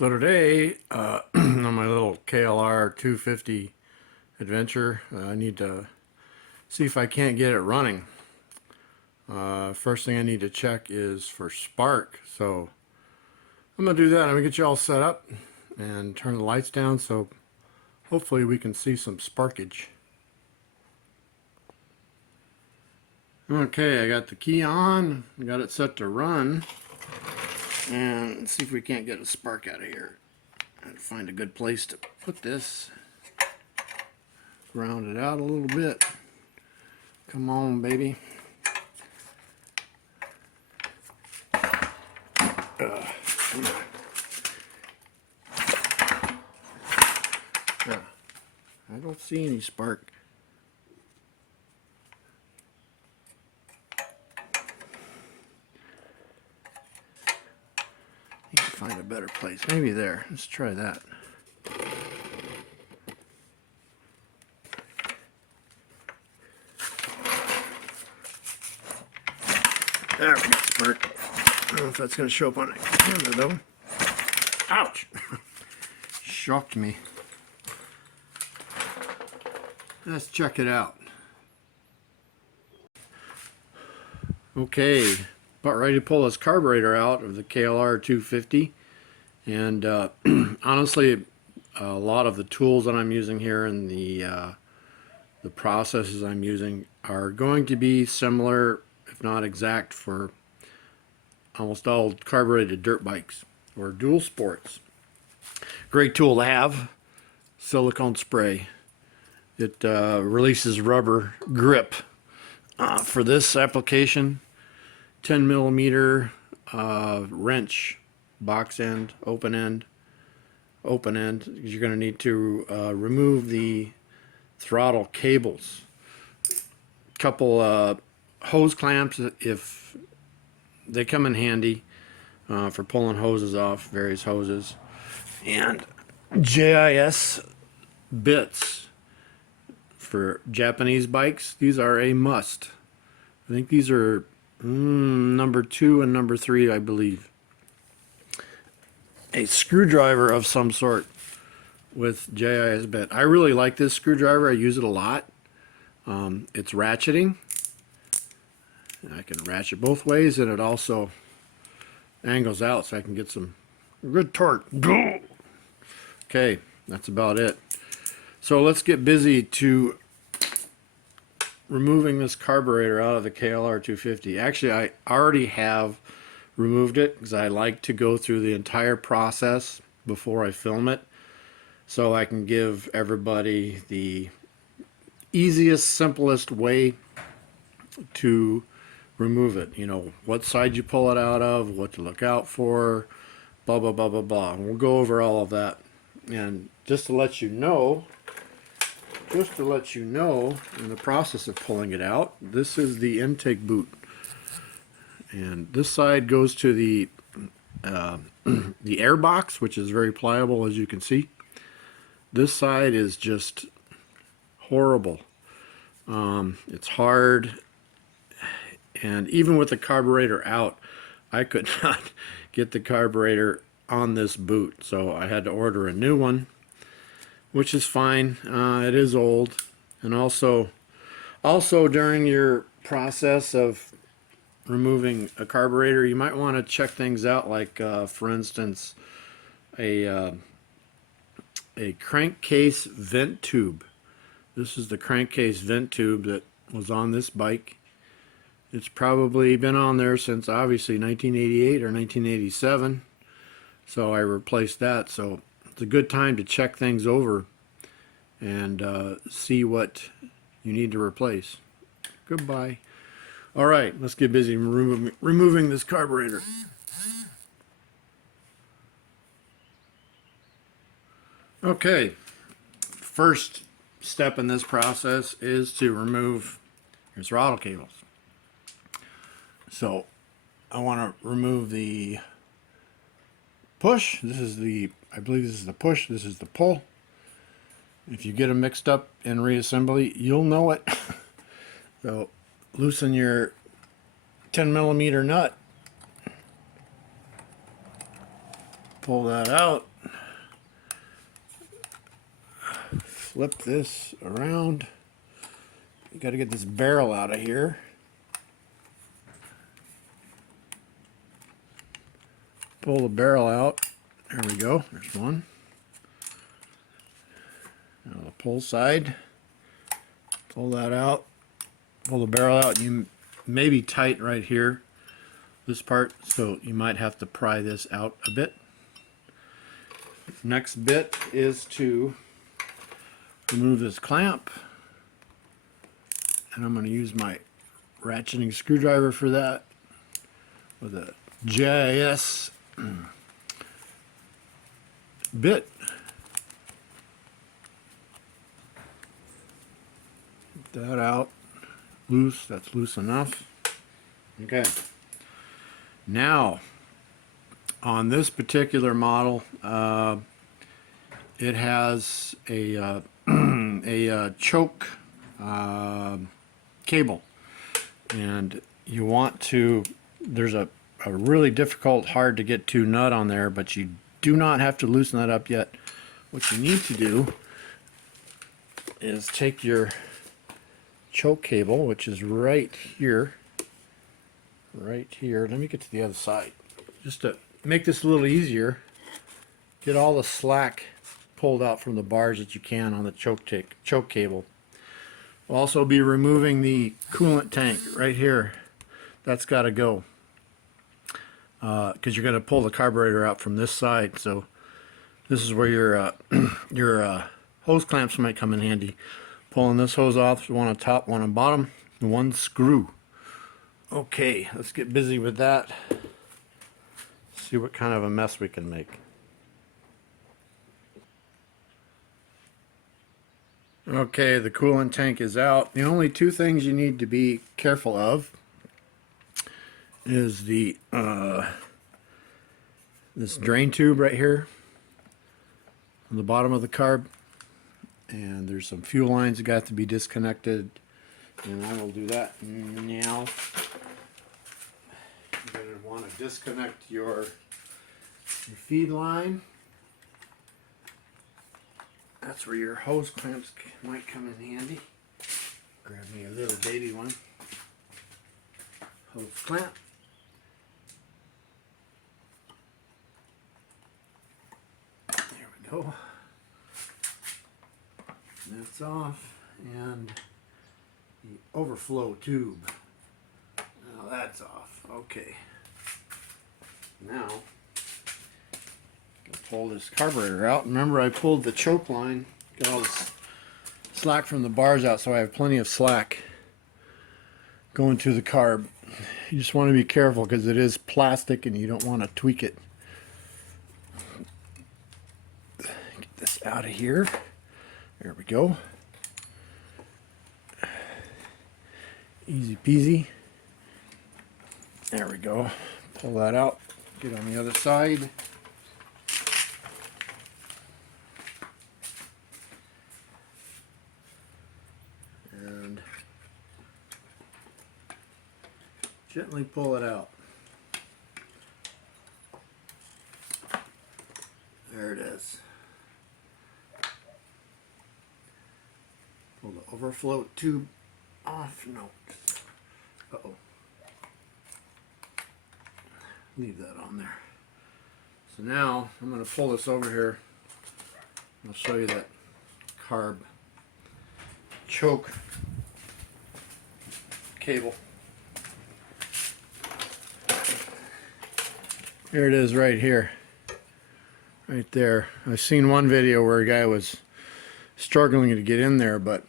So today, on my little KLR 250 adventure, I need to see if I can't get it running. First thing I need to check is for spark. So I'm going to do that. I'm going to get you all set up and turn the lights down so hopefully we can see some sparkage. Okay, I got the key on. I got it set to run. And let's see if we can't get a spark out of here. I have to find a good place to put this. Ground it out a little bit. Come on, baby. Come on. I don't see any spark. Need to find a better place. Maybe there. Let's try that. There we go, spark. I don't know if that's going to show up on the camera though. Ouch! Shocked me. Let's check it out. Okay, about ready to pull this carburetor out of the KLR 250. And honestly, a lot of the tools that I'm using here and the processes I'm using are going to be similar, if not exact, for almost all carbureted dirt bikes or dual sports. Great tool to have. Silicone spray. It releases rubber grip. For this application, 10 millimeter wrench, box end, open end. You're going to need to remove the throttle cables. Couple hose clamps, if they come in handy for pulling hoses off, various hoses, and JIS bits for Japanese bikes. These are a must. I think these are number 2 and number 3, I believe. A screwdriver of some sort with JIS bit. I really like this screwdriver. I use it a lot. It's ratcheting. I can ratchet both ways, and it also angles out so I can get some good torque. Okay, that's about it. So let's get busy to removing this carburetor out of the KLR 250. Actually, I already have removed it because I like to go through the entire process before I film it, so I can give everybody the easiest, simplest way to remove it. You know, what side you pull it out of, what to look out for, blah, blah, blah, blah, blah. And we'll go over all of that. And just to let you know, in the process of pulling it out, this is the intake boot. And this side goes to the air box, which is very pliable, as you can see. This side is just horrible. It's hard, and even with the carburetor out, I could not get the carburetor on this boot, so I had to order a new one, which is fine. It is old. And also during your process of removing a carburetor, you might want to check things out, like for instance, a crankcase vent tube. This is the crankcase vent tube that was on this bike. It's probably been on there since obviously 1988 or 1987, so I replaced that. So it's a good time to check things over and see what you need to replace. Goodbye. All right, let's get busy removing this carburetor. Okay, first step in this process is to remove your throttle cables. So I want to remove the push. This is the, I believe this is the push, this is the pull. If you get them mixed up in reassembly, you'll know it. So loosen your 10 millimeter nut, pull that out, flip this around. You got to get this barrel out of here. Pull the barrel out. There we go. There's one. Now the pull side. Pull that out. Pull the barrel out. You may be tight right here, this part, so you might have to pry this out a bit. Next bit is to remove this clamp, and I'm going to use my ratcheting screwdriver for that with a JIS bit. Get that out. Loose. That's loose enough. Okay. Now, on this particular model, it has a choke cable, and you want to. There's a really difficult, hard to get to nut on there, but you do not have to loosen that up yet. What you need to do is take your choke cable, which is right here. Let me get to the other side just to make this a little easier. Get all the slack pulled out from the bars that you can on the choke cable. We'll also be removing the coolant tank right here. That's got to go because you're going to pull the carburetor out from this side. So this is where your hose clamps might come in handy. Pulling this hose off, one on top, one on bottom, and one screw. Okay, let's get busy with that. See what kind of a mess we can make. Okay, the coolant tank is out. The only two things you need to be careful of is the this drain tube right here on the bottom of the carb, and there's some fuel lines that got to be disconnected, and I will do that now. You're going to want to disconnect your feed line. That's where your hose clamps might come in handy. Grab me a little baby one. Hose clamp. There we go. That's off. And the overflow tube. Now that's off. Okay. Now pull this carburetor out. Remember, I pulled the choke line, got all the slack from the bars out, so I have plenty of slack going to the carb. You just want to be careful because it is plastic and you don't want to tweak it. Get this out of here. There we go. Easy peasy. There we go. Pull that out. Get on the other side. And gently pull it out. There it is. Pull the overflow tube off. No. Uh-oh. Leave that on there. So now I'm going to pull this over here. I'll show you that carb choke cable. Here it is right here. Right there. I've seen one video where a guy was struggling to get in there, but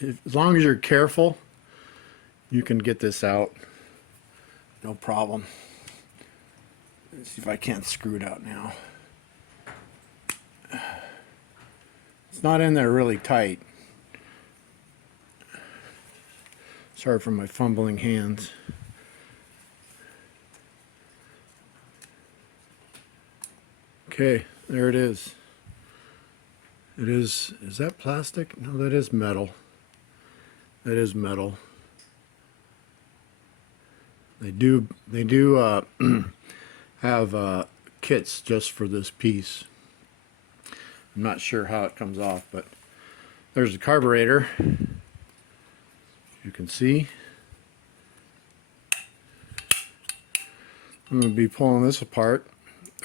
as long as you're careful, you can get this out. No problem. Let's see if I can't screw it out now. It's not in there really tight. Sorry for my fumbling hands. Okay, there it is. Is that plastic? No, that is metal. That is metal. They do have kits just for this piece. I'm not sure how it comes off, but There's the carburetor. You can see. I'm going to be pulling this apart.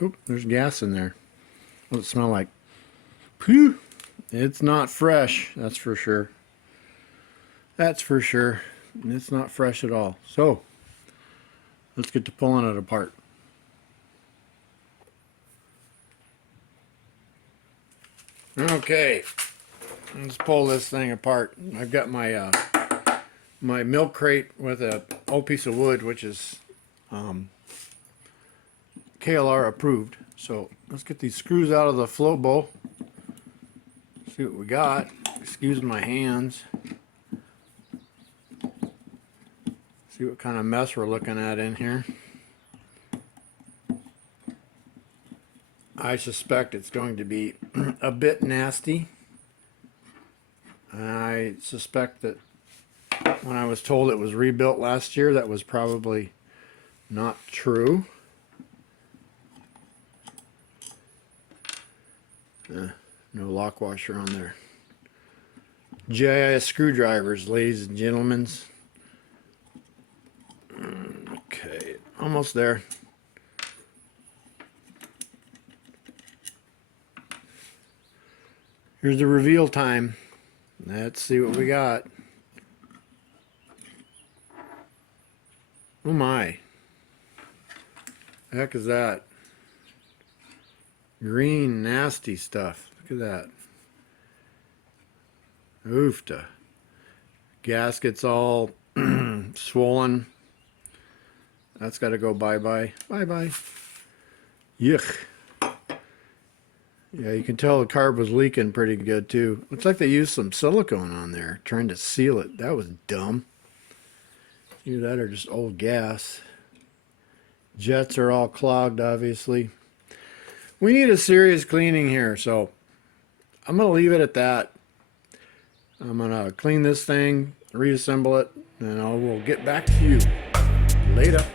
Oop, there's gas in there. What does it smell like? Phew! It's not fresh, that's for sure. That's for sure. It's not fresh at all. So, let's get to pulling it apart. Okay, let's pull this thing apart. I've got my my milk crate with a old piece of wood, which is KLR approved. So let's get these screws out of the float bowl. See what we got. Excuse my hands. See what kind of mess we're looking at in here. I suspect it's going to be a bit nasty. I suspect that when I was told it was rebuilt last year, that was probably not true. No lock washer on there. GIS screwdrivers, ladies and gentlemen. Okay, almost there. Here's the reveal time. Let's see what we got. Oh my. The heck is that? Green, nasty stuff. Look at that. Oofta. Gasket's all swollen. That's got to go bye-bye. Bye-bye. Yuck. Yeah, you can tell the carb was leaking pretty good too. Looks like they used some silicone on there trying to seal it. That was dumb. Either that or just old gas. Jets are all clogged, obviously. We need a serious cleaning here, so I'm going to leave it at that. I'm going to clean this thing, reassemble it, and I will get back to you later.